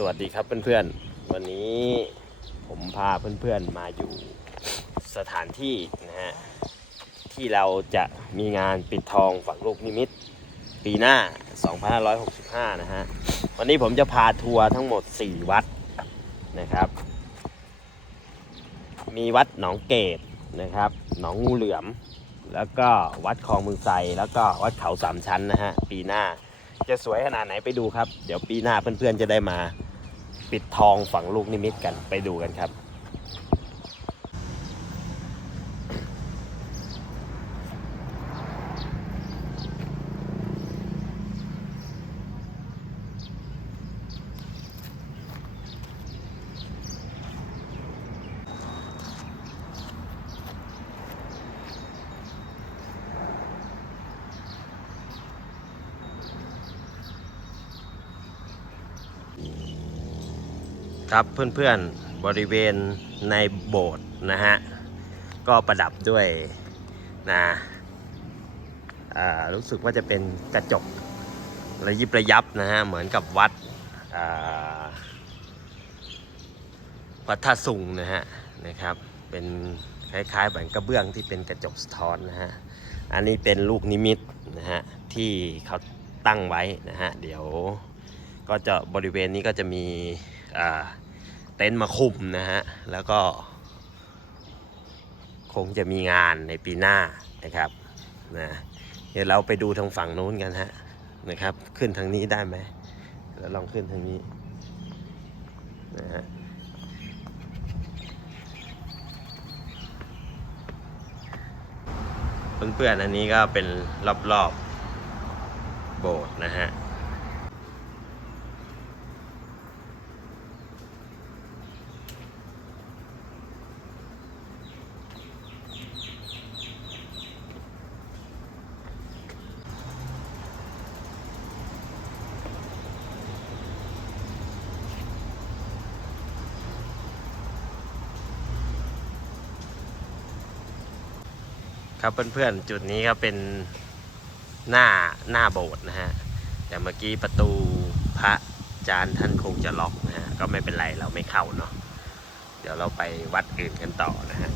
สวัสดีครับเพื่อนๆ วันนี้ผมพาเพื่อนๆมาอยู่สถานที่นะฮะที่เราจะมีงานปิดทองฝังลูกนิมิต ปีหน้า 2565 นะฮะ วันนี้ผมจะพาทัวร์ทั้งหมด 4 วัดนะครับ มีวัดหนองเกตนะครับ หนองงูเหลือม แล้วก็วัดคลองมือไซแล้วก็วัดเขาสามชั้นนะฮะปีหน้าจะสวยขนาดไหนไปดูครับ เดี๋ยวปีหน้าเพื่อนๆจะได้มา ปิดทองฝังลูกนิมิตกันไปดูกันครับ ครับเพื่อนๆบริเวณในโบสถ์นะฮะ ก็ประดับด้วยนะอ่ารู้สึกว่าจะเป็นกระจกระยิบระยับนะฮะ เหมือนกับวัดอ่าวัดท่าสุงนะฮะนะครับ เป็นคล้ายๆเหมือนกระเบื้องที่เป็นกระจกสะท้อนนะฮะ อันนี้เป็นลูกนิมิตนะฮะที่เขาตั้งไว้นะฮะ เดี๋ยวก็จะบริเวณนี้ก็จะมีอ่า เต็นท์มาคุมนะฮะ แล้วก็ คงจะมีงานในปีหน้านะครับนะเดี๋ยวเราไปดูทางฝั่งนู้นกันฮะนะครับ ขึ้นทางนี้ได้ไหมแล้วลองขึ้นทางนี้นะฮะเพื่อนๆอันนี้ก็เป็นรอบๆโบสถ์นะฮะ ครับเพื่อนๆ จุดนี้ก็เป็นหน้าหน้าโบสถ์นะฮะ แต่เมื่อกี้ประตูพระจานท่านคงจะล็อกนะฮะ ก็ไม่เป็นไรเราไม่เข้าเนาะ เดี๋ยวเราไปวัดอื่นกันต่อนะฮะ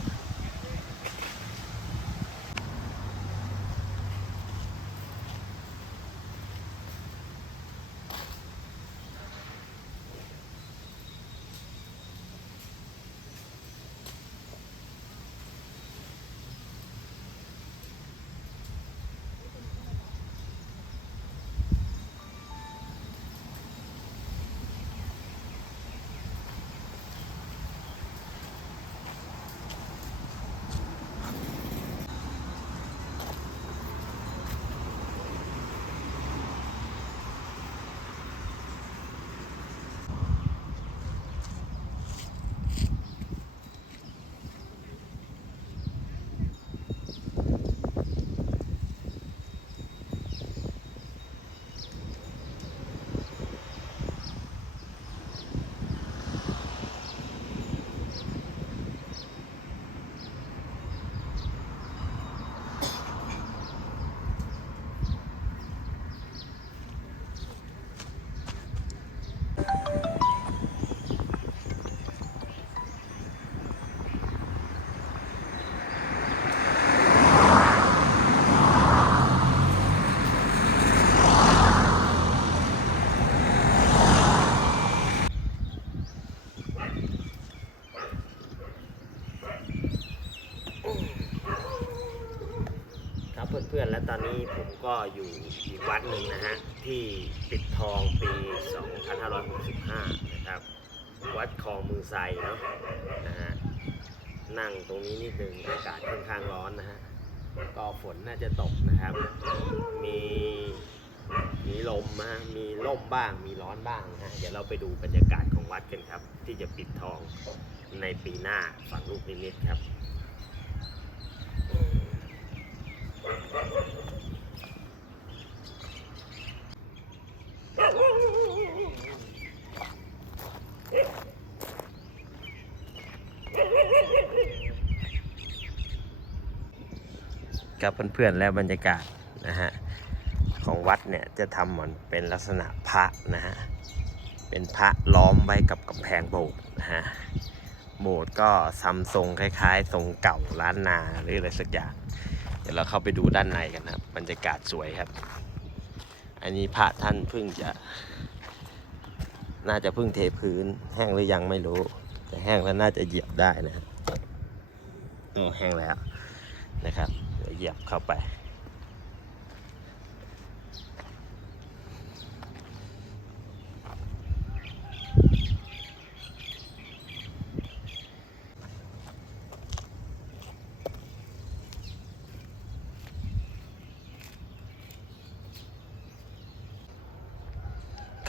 ครับเพื่อ นี้ผมก็อยู่อีกวัดหนึ่งนะฮะที่ปิดทองปี 2565 นะครับ วัดคลองมือไซเนาะนะฮะนั่งตรงนี้นิดนึงอากาศค่อนข้างร้อนนะฮะก็ฝนน่าจะตกนะครับ มีมีลมนะฮะมีล่มบ้างมีร้อนบ้างนะฮะเดี๋ยวเราไปดูบรรยากาศของวัดกันครับ ที่จะปิดทองในปีหน้าฝังลูกนิมิตครับ กับเพื่อนๆและบรรยากาศนะฮะของวัดเนี่ยจะทำเหมือนเป็นลักษณะพระนะฮะเป็นพระล้อมไว้กับกำแพงโบสถ์นะฮะโบสถ์ก็ซัมทรงคล้ายๆ ทรงเก่าล้านนาหรืออะไรสักอย่างเดี๋ยวเราเข้าไปดูด้านในกันครับบรรยากาศสวยครับ อันนี้พระท่านเพิ่งจะ น่าจะเพิ่งเทพื้น แห้งหรือยังไม่รู้ แต่แห้งแล้วน่าจะเหยียบได้นะครับโอ้แห้งแล้วนะครับ เหยียบเข้าไป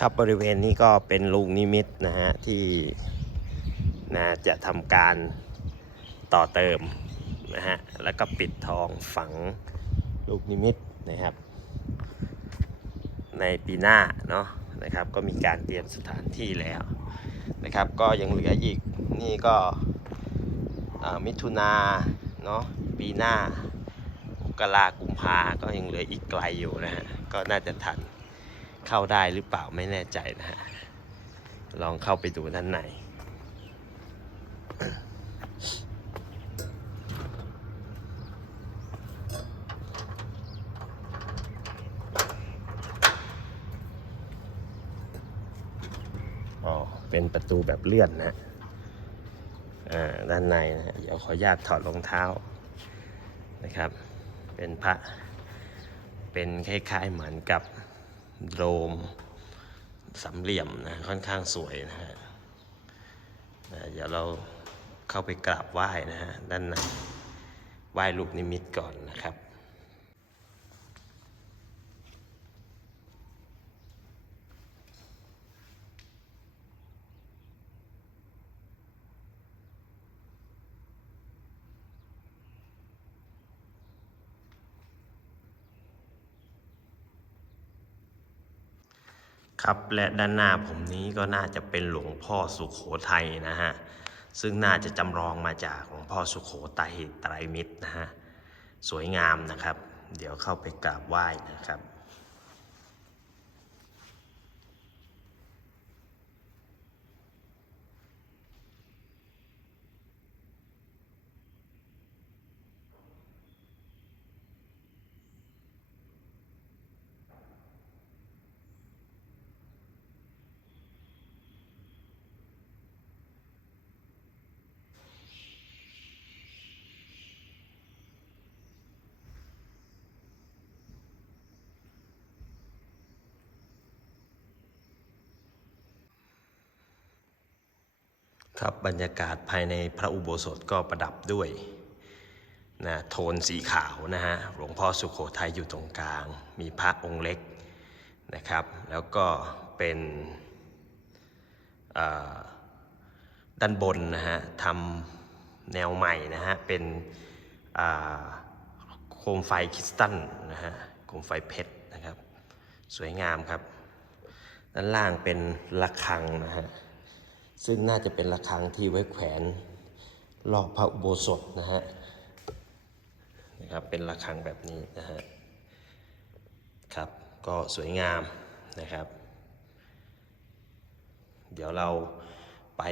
ครับบริเวณนี้ก็เป็นลูกนิมิตนะฮะที่นะจะทำการต่อเติม นะฮะ แล้วก็ปิดทองฝังลูกนิมิตนะครับ ในปีหน้าเนาะนะครับ ก็มีการเตรียมสถานที่แล้วนะครับ ก็ยังเหลืออีกนี่ก็มิถุนาเนาะปีหน้ากรากุมภาก็ยังเหลืออีกไกลอยู่นะฮะ ก็น่าจะทันเข้าได้หรือเปล่าไม่แน่ใจนะฮะ ลองเข้าไปดูด้านใน อ๋อ เป็นประตูแบบเลื่อนนะอ่าด้านในนะเดี๋ยวขออนุญาตถอดรองเท้านะครับ เป็นพระ เป็นคล้ายๆเหมือนกับโดมสามเหลี่ยมนะค่อนข้างสวยนะฮะเดี๋ยวเราเข้าไปกราบไหว้นะฮะด้านในไหว้ลูกนิมิตก่อนนะครับ ครับและด้านหน้าผมนี้ก็น่าจะเป็นหลวงพ่อสุขโขทัยนะฮะซึ่งน่าจะจำลองมาจากหลวงพ่อสุขโขทัยไตรมิตรนะฮะสวยงามนะครับ เดี๋ยวเข้าไปกราบไหว้นะครับ ครับบรรยากาศภายในพระอุโบสถก็ประดับด้วยนะโทนสีขาวนะฮะหลวงพ่อสุขโขทัยอยู่ตรงกลาง มีพระองค์เล็กนะครับ แล้วก็เป็นด้านบนนะฮะทำแนวใหม่นะฮะเป็นโคมไฟคริสตัลนะฮะโคมไฟเพชรนะครับ สวยงามครับ ด้านล่างเป็นระฆังนะฮะ ซึ่งน่าจะเป็นระฆังที่ไว้แขวนรอบพระอุโบสถนะฮะนะครับเป็นระฆังแบบนี้นะฮะครับก็สวยงามนะครับ เดี๋ยวเราไป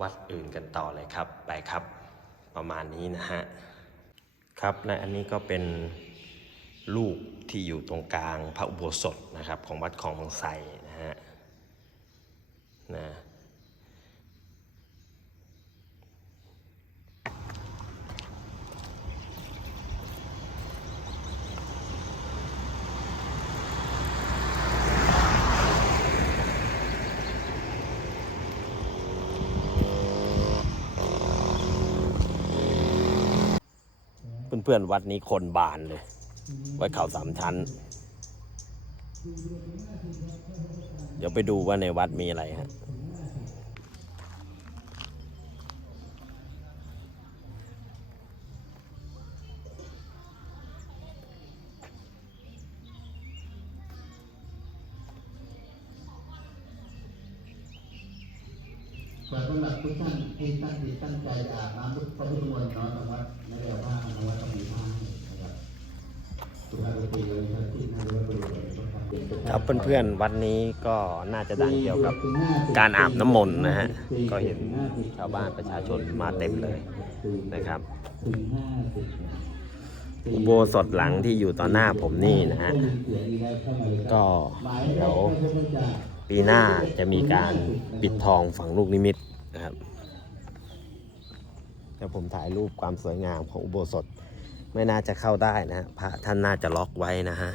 วัดอื่นกันต่อเลยครับไปครับประมาณนี้นะฮะครับและอันนี้ก็เป็นลูกที่อยู่ตรงกลางพระอุโบสถนะครับของวัดของบางไทรนะฮะนะ เพื่อนๆวัดนี้คนบานเลยวัดเขาสามชั้น เดี๋ยวไปดูว่าในวัดมีอะไรฮะ ขอสำหรับทุกท่านที่ตั้งจิตตั้งใจอาบน้ำพระพุทธมนต์เนาะทางวัดไม่ได้เอาผ้าทางวัดต้องมีผ้านะครับสุภาพสตรีเลยครับที่น่ารู้ว่าบริเวณนครับเพื่อนๆวัดนี้ก็น่าจะดังเกี่ยวกับการอาบน้ำมนต์นะฮะก็เห็นชาวบ้านประชาชนมาเต็มเลยนะครับถึงห้าสิบอุโบสถหลังที่อยู่ต่อหน้าผมนี่นะฮะก็เดี๋ยว ปีหน้าจะมีการปิดทองฝังลูกนิมิตนะครับแต่ผมถ่ายรูปความสวยงามของอุโบสถ ไม่น่าจะเข้าได้นะพระท่านน่าจะล็อกไว้นะฮะ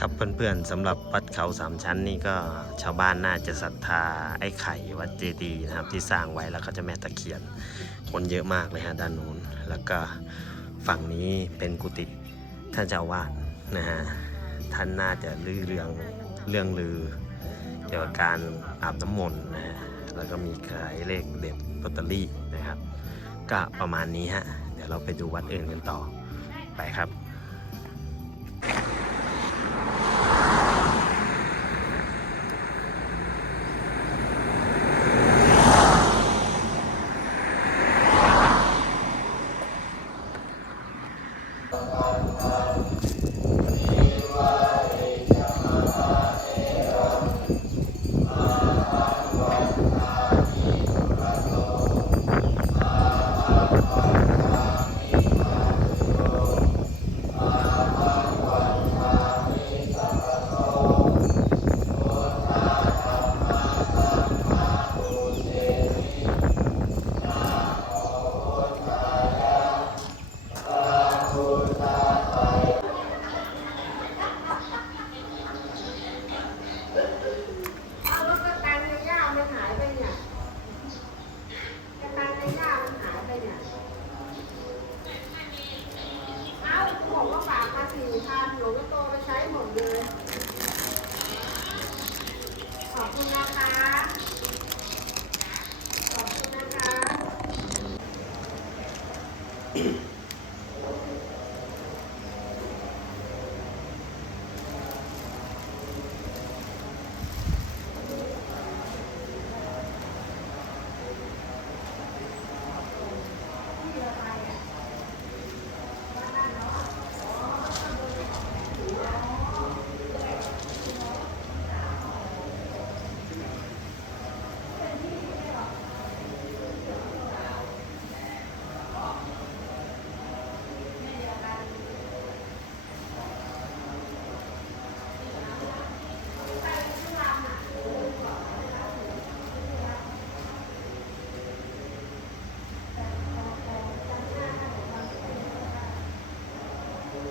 ครับเพื่อนๆสำหรับวัดเขาสามชั้นนี่ก็ชาวบ้านน่าจะศรัทธาไอ้ไข่วัดเจดีย์นะครับ ที่สร้างไว้แล้วก็จะแม่ตะเคียน คนเยอะมากเลยฮะด้านนู้นแล้วก็ฝั่งนี้เป็นกุฏิท่านเจ้าอาวาดนะฮะท่านน่าจะลือเรื่องเรื่องลือ เกี่ยวกับการอาบน้ำมนต์นะฮะแล้วก็มีขายเลขเด็ดลอตเตอรี่นะครับ ก็ประมาณนี้ฮะเดี๋ยวเราไปดูวัดอื่นกันต่อไปครับ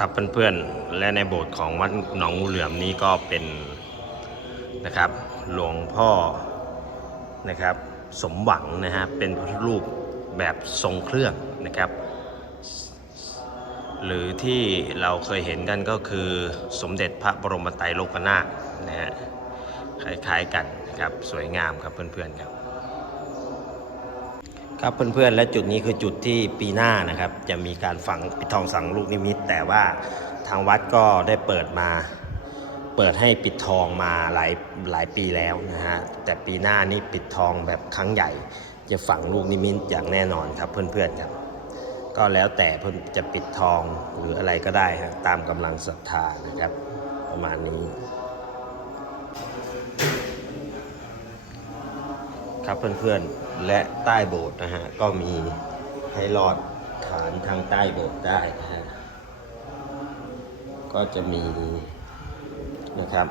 ครับเพื่อนๆ และในโบสถ์ของวัดหนองงูเหลือมนี้ก็เป็นนะครับหลวงพ่อนะครับสมหวังนะฮะเป็นพระรูปแบบทรงเครื่องนะครับ หรือที่เราเคยเห็นกันก็คือสมเด็จพระบรมไตรโลกนาถนะฮะคล้ายๆกันนะครับสวยงามครับเพื่อนๆครับ ครับเพื่อนๆและจุดนี้คือจุดที่ปีหน้านะครับ จะมีการฝังปิดทองสังลูกนิมิต แต่ว่าทางวัดก็ได้เปิดมา เปิดให้ปิดทองมาหลายหลายปีแล้วนะฮะแต่ปีหน้านี่ปิดทองแบบครั้งใหญ่ จะฝังลูกนิมิตอย่างแน่นอนครับเพื่อนๆครับก็แล้วแต่เพื่อนจะปิดทองหรืออะไรก็ได้ฮะตามกำลังศรัทธานะครับ ประมาณนี้ ครับเพื่อนๆ และใต้โบสถ์นะฮะ ก็มีให้ลอดฐานทางใต้โบสถ์ได้นะฮะ ก็จะมีนะครับ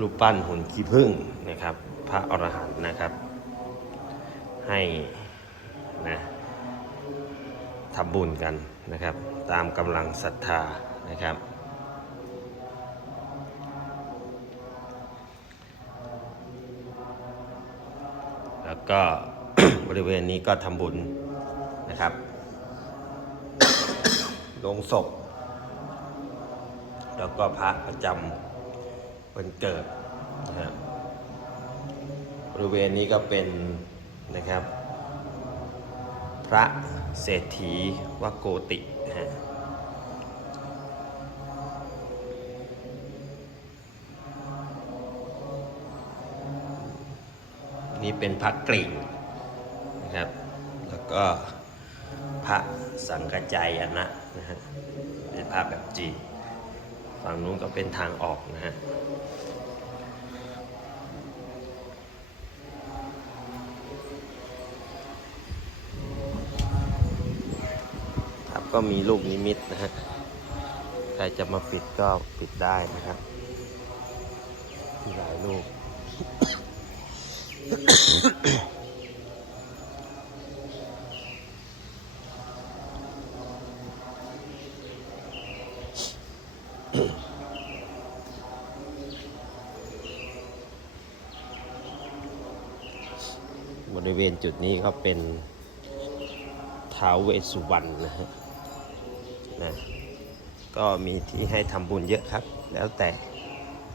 รูปปั้นหุ่นขี้ผึ้งนะครับ พระอรหันต์นะครับ ให้นะทำบุญกันนะครับ ตามกำลังศรัทธานะครับ ก็บริเวณนี้ก็ทำบุญนะครับลงศพ แล้วก็พระประจำวันเกิดนะครับบริเวณนี้ก็เป็นนะครับ พระเศรษฐีวโกตินะฮะ เป็นพระกริ่งนะครับ แล้วก็พระสังกจายนะนะฮะเป็นพระแบบจีนฝั่งนู้นก็เป็นทางออกนะฮะครับก็มีลูกนิมิตนะฮะใครจะมาปิดก็ปิดได้นะครับหลายลูก บริเวณจุดนี้ก็เป็นท้าวเวสสุวรรณนะฮะนะก็มีที่ให้ทำบุญเยอะครับ แล้วแต่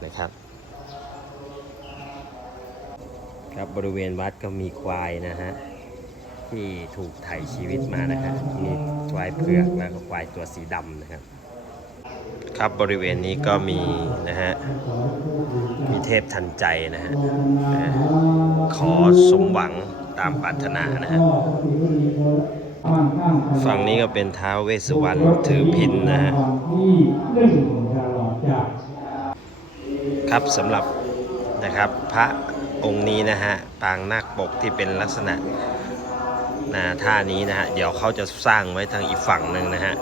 นะครับ ครับบริเวณวัดก็มีควายนะฮะที่ถูกไถ่ชีวิตมานะฮะมีควายเผือกแล้วก็ควายตัวสีดำนะครับ ครับบริเวณนี้ก็มีนะฮะมีเทพทันใจนะฮะนะขอสมหวังตามปรารถนานะฮะฝั่งนี้ก็เป็นท้าวเวสสุวรรณถือพินนะฮะครับสำหรับนะครับพระ องค์นี้นะฮะปางนาคปกที่เป็นลักษณะนะท่านี้นะฮะเดี๋ยวเขาจะสร้างไว้ทางอีกฝั่งหนึ่งนะฮะ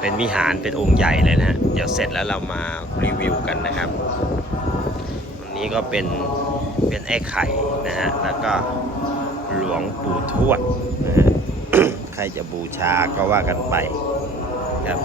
เป็นวิหารเป็นองค์ใหญ่เลยนะฮะเดี๋ยวเสร็จแล้วเรามารีวิวกันนะครับวันนี้ก็เป็นเป็นไอ้ไข่นะฮะแล้วก็หลวงปู่ทวดนะฮะใครจะบูชาก็ว่ากันไปครับ